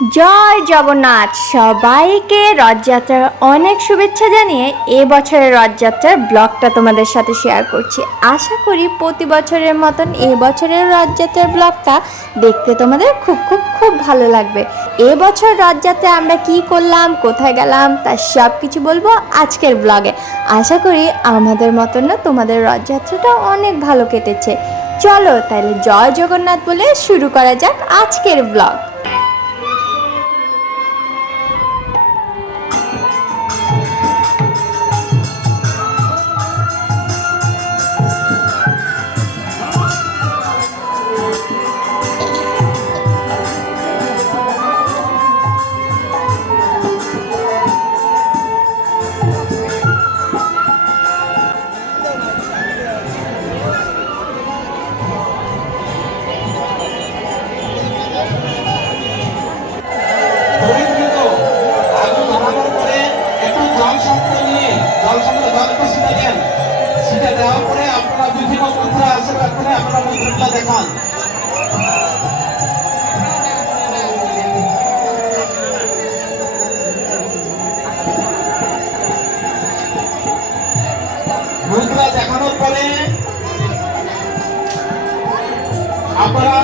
জয় জগন্নাথ। সবাইকে রথযাত্রার অনেক শুভেচ্ছা জানিয়ে এবছরের রথযাত্রার ব্লগটা তোমাদের সাথে শেয়ার করছি। আশা করি প্রতি বছরের মতন এবছরের রথযাত্রার ব্লগটা দেখতে তোমাদের খুব ভালো লাগবে। এবছর রথযাত্রায় আমরা কি করলাম, কোথায় গেলাম, তার সব কিছু বলবো আজকের ব্লগে। আশা করি আমাদের মতন না তোমাদের রথযাত্রাটা অনেক ভালো কেটেছে। চলো তাহলে জয় জগন্নাথ বলে শুরু করা যাক আজকের ব্লগ। দেখান মুদ্রা দেখানোর পরে আপনারা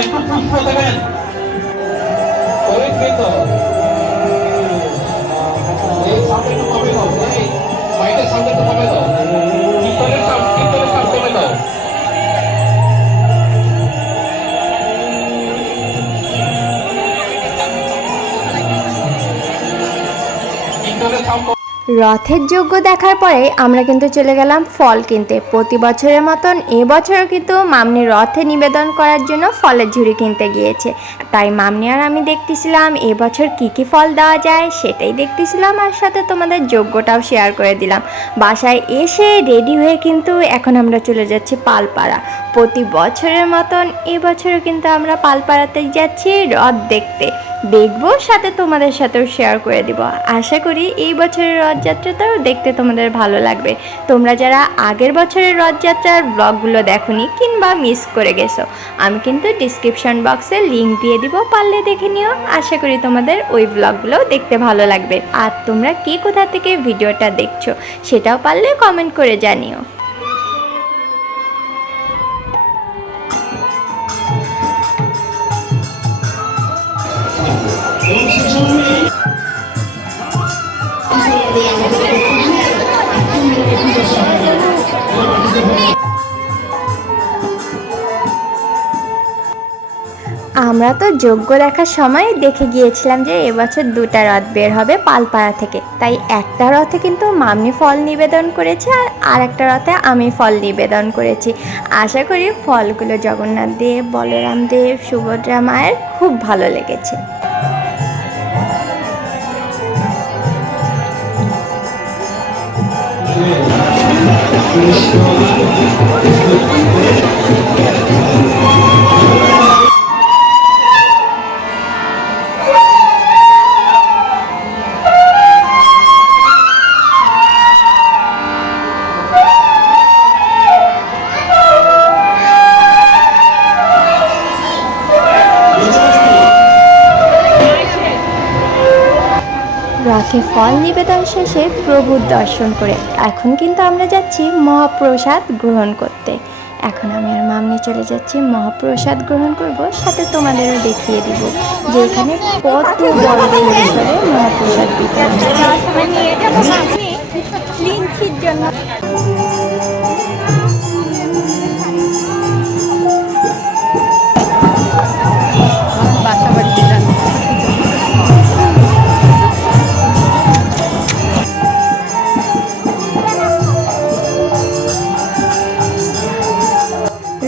একটু পুষ্প দেবেন। এই সামনে একটু কমে দাও, এই মাইকের সামনে একটু কমে দাও, কীর্তনের সামনে কমে দাও। রথের যজ্ঞ দেখার পরে আমরা কিন্তু চলে গেলাম ফল কিনতে। প্রতি বছরের মতন এবছরও কিন্তু মামনি রথে নিবেদন করার জন্য ফলের ঝুড়ি কিনতে গিয়েছে। তাই মামনি আর আমি দেখতেছিলাম এবছর কি ফল দেওয়া যায় সেটাই দেখতেছিলাম, আর সাথে তোমাদের যজ্ঞটাও শেয়ার করে দিলাম। বাসায় এসে রেডি হয়ে কিন্তু এখন আমরা চলে যাচ্ছি পালপাড়া। প্রতি বছরের মতন এবছরও কিন্তু আমরা পালপাড়াতেই যাচ্ছি রথ দেখবো, সাথে তোমাদের সাথেও শেয়ার করে দিব। আশা করি এই বছরের রথযাত্রাটাও দেখতে তোমাদের ভালো লাগবে। তোমরা যারা আগের বছরের রথযাত্রার ব্লগগুলো দেখোনি কিংবা মিস করে গেছো, আমি কিন্তু ডিসক্রিপশন বক্সে লিঙ্ক দিয়ে দিব, পারলে দেখে নিও। আশা করি তোমাদের ওই ব্লগগুলোও দেখতে ভালো লাগবে। আর তোমরা কে কোথা থেকে ভিডিওটা দেখছো সেটাও পারলে কমেন্ট করে জানিও। আমরা তো যজ্ঞ দেখার সময় দেখে গিয়েছিলাম যে এবছর 2টা রথ বের হবে পালপাড়া থেকে। তাই একটা রথে কিন্তু মামনি ফল নিবেদন করেছে, আর একটা রথে আমি ফল নিবেদন করেছি। আশা করি ফলগুলো জগন্নাথ দেব, বলরাম দেব, সুভদ্রা মায়ের খুব ভালো লেগেছে। রথে ফল নিবেদন শেষে প্রভুর দর্শন করে এখন কিন্তু আমরা যাচ্ছি মহাপ্রসাদ গ্রহণ করতে। এখন আমি আর মামনি চলে যাচ্ছি মহাপ্রসাদ গ্রহণ করব, সাথে তোমাদেরও দেখিয়ে দিব যে এখানে কত বড় পরিসরে মহাপ্রসাদ বিতরণ জন্য।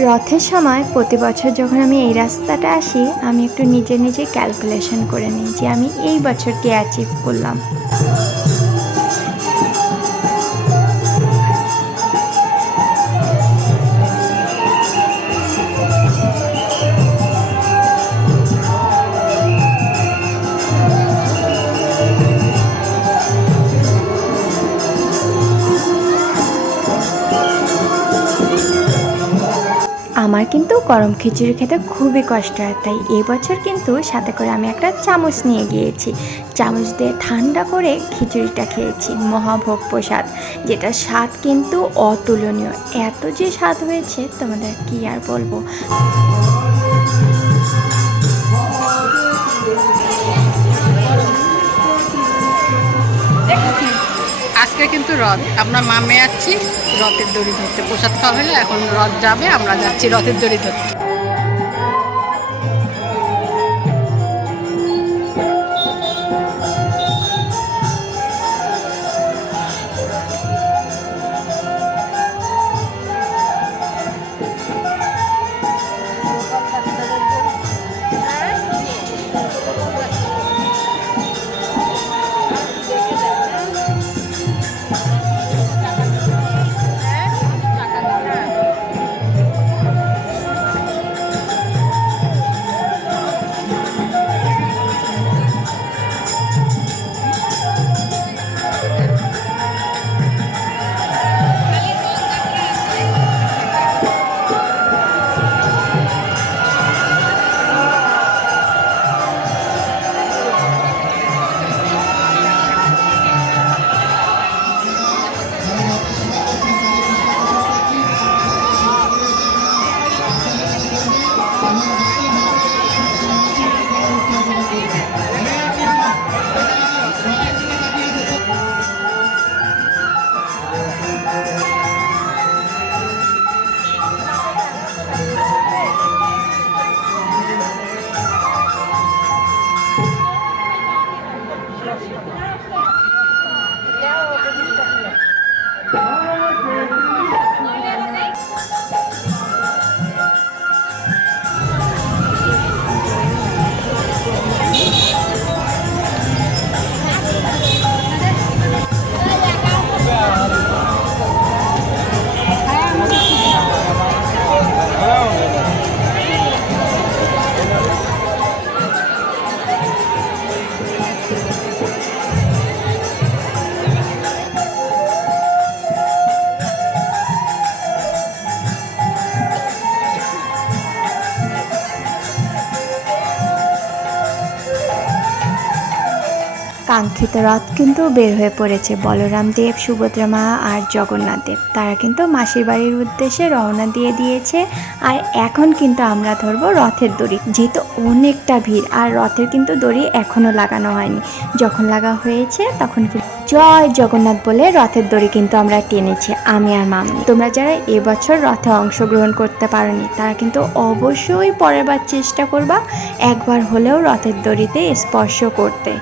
রথের সময় প্রতি বছর যখন আমি এই রাস্তাটা আসি, আমি একটু নিজে ক্যালকুলেশন করে নিই যে আমি এই বছর কি অ্যাচিভ করলাম। আমার কিন্তু গরম খিচুড়ি খেতে খুবই কষ্ট হয়, তাই এবছর কিন্তু সাথে করে আমি একটা চামচ নিয়ে গিয়েছি। চামচ দিয়ে ঠান্ডা করে খিচুড়িটা খেয়েছি, মহাভোগ প্রসাদ, যেটা স্বাদ কিন্তু অতুলনীয়। এত যে স্বাদ হয়েছে তোমাদের কি আর বলবো। আজকে কিন্তু রথ, আমরা মামে যাচ্ছি রথের দড়ি ধরতে। প্রসাদ খাওয়া হলে এখন রথ যাবে, আমরা যাচ্ছি রথের দড়ি ধরতে। কাঙ্ক্ষিত রথ কিন্তু বের হয়ে পড়েছে। বলরাম দেব, সুভদ্রা মা আর জগন্নাথ দেব, তারা কিন্তু মাসির বাড়ির উদ্দেশ্যে রওনা দিয়ে দিয়েছে। আর এখন কিন্তু আমরা ধরবো রথের দড়ি, যেহেতু অনেকটা ভিড়। আর রথের কিন্তু দড়ি এখনো লাগানো হয়নি, যখন লাগা হয়েছে তখন কিন্তু জয় জগন্নাথ বলে রথের দড়ি কিন্তু আমরা টেনেছি, আমি আর মামনি। তোমরা যারা এবছর রথে অংশগ্রহণ করতে পারোনি, তারা কিন্তু অবশ্যই পরের বার চেষ্টা করবা একবার হলেও রথের দড়িতে স্পর্শ করতে।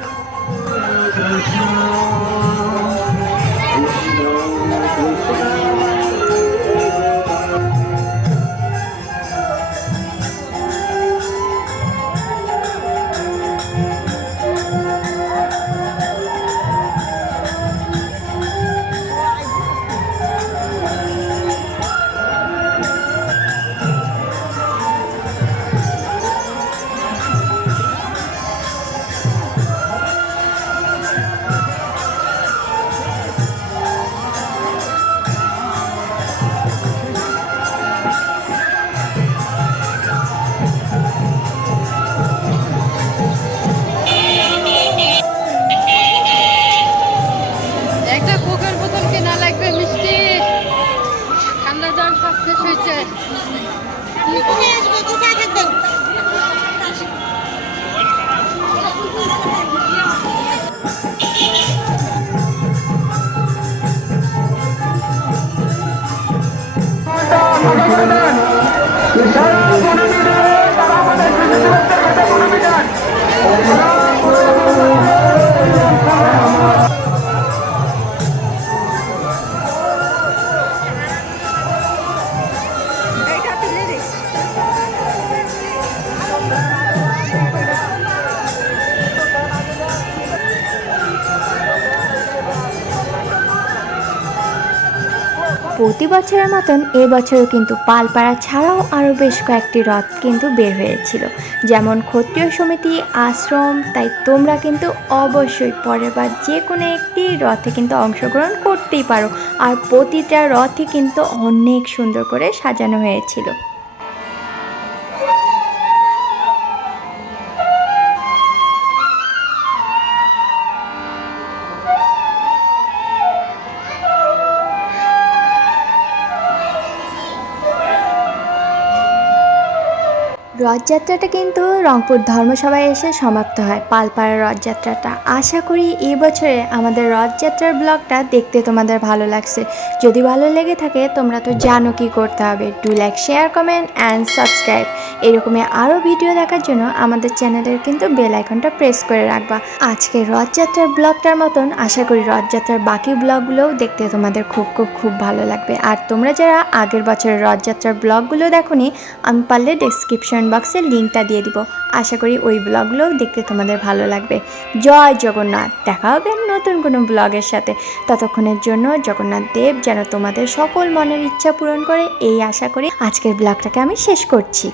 একটা কোকের বোতল কেনা লাগবে, মিষ্টি ঠান্ডা জল সব শেষ হয়েছে। প্রতি বছরের মতন এবছরও কিন্তু পালপাড়া ছাড়াও আরও বেশ কয়েকটি রথ কিন্তু বের হয়েছিল, যেমন ক্ষত্রিয় সমিতি, আশ্রম। তাই তোমরা কিন্তু অবশ্যই পরের বার যে কোনো একটি রথে কিন্তু অংশগ্রহণ করতেই পারো। আর প্রতিটা রথই কিন্তু অনেক সুন্দর করে সাজানো হয়েছিল। রথযাত্রাটা কিন্তু রংপুর ধর্মসভায় এসে সমাপ্ত হয়, পালপাড়ার রথযাত্রাটা। আশা করি এই বছরে আমাদের রথযাত্রার ব্লগটা দেখতে তোমাদের ভালো লাগছে। যদি ভালো লেগে থাকে তোমরা তো জানো কি করতে হবে, do like, share, comment and subscribe. এরকমই আরও ভিডিও দেখার জন্য আমাদের চ্যানেলের কিন্তু বেল আইকনটা প্রেস করে রাখবা। আজকে রথযাত্রার ব্লগটার মতন আশা করি রথযাত্রার বাকি ব্লগগুলোও দেখতে তোমাদের খুব ভালো লাগবে। আর তোমরা যারা আগের বছরের রথযাত্রার ব্লগগুলো দেখোনি, আমি পারলে ডেসক্রিপশন বক্সে লিঙ্কটা দিয়ে দিব। আশা করি ওই ব্লগগুলোও দেখতে তোমাদের ভালো লাগবে। জয় জগন্নাথ। দেখা হবে নতুন কোনো ব্লগের সাথে। ততক্ষণের জন্য জগন্নাথ দেব যেন তোমাদের সকল মনের ইচ্ছা পূরণ করে, এই আশা করি আজকের ব্লগটাকে আমি শেষ করছি।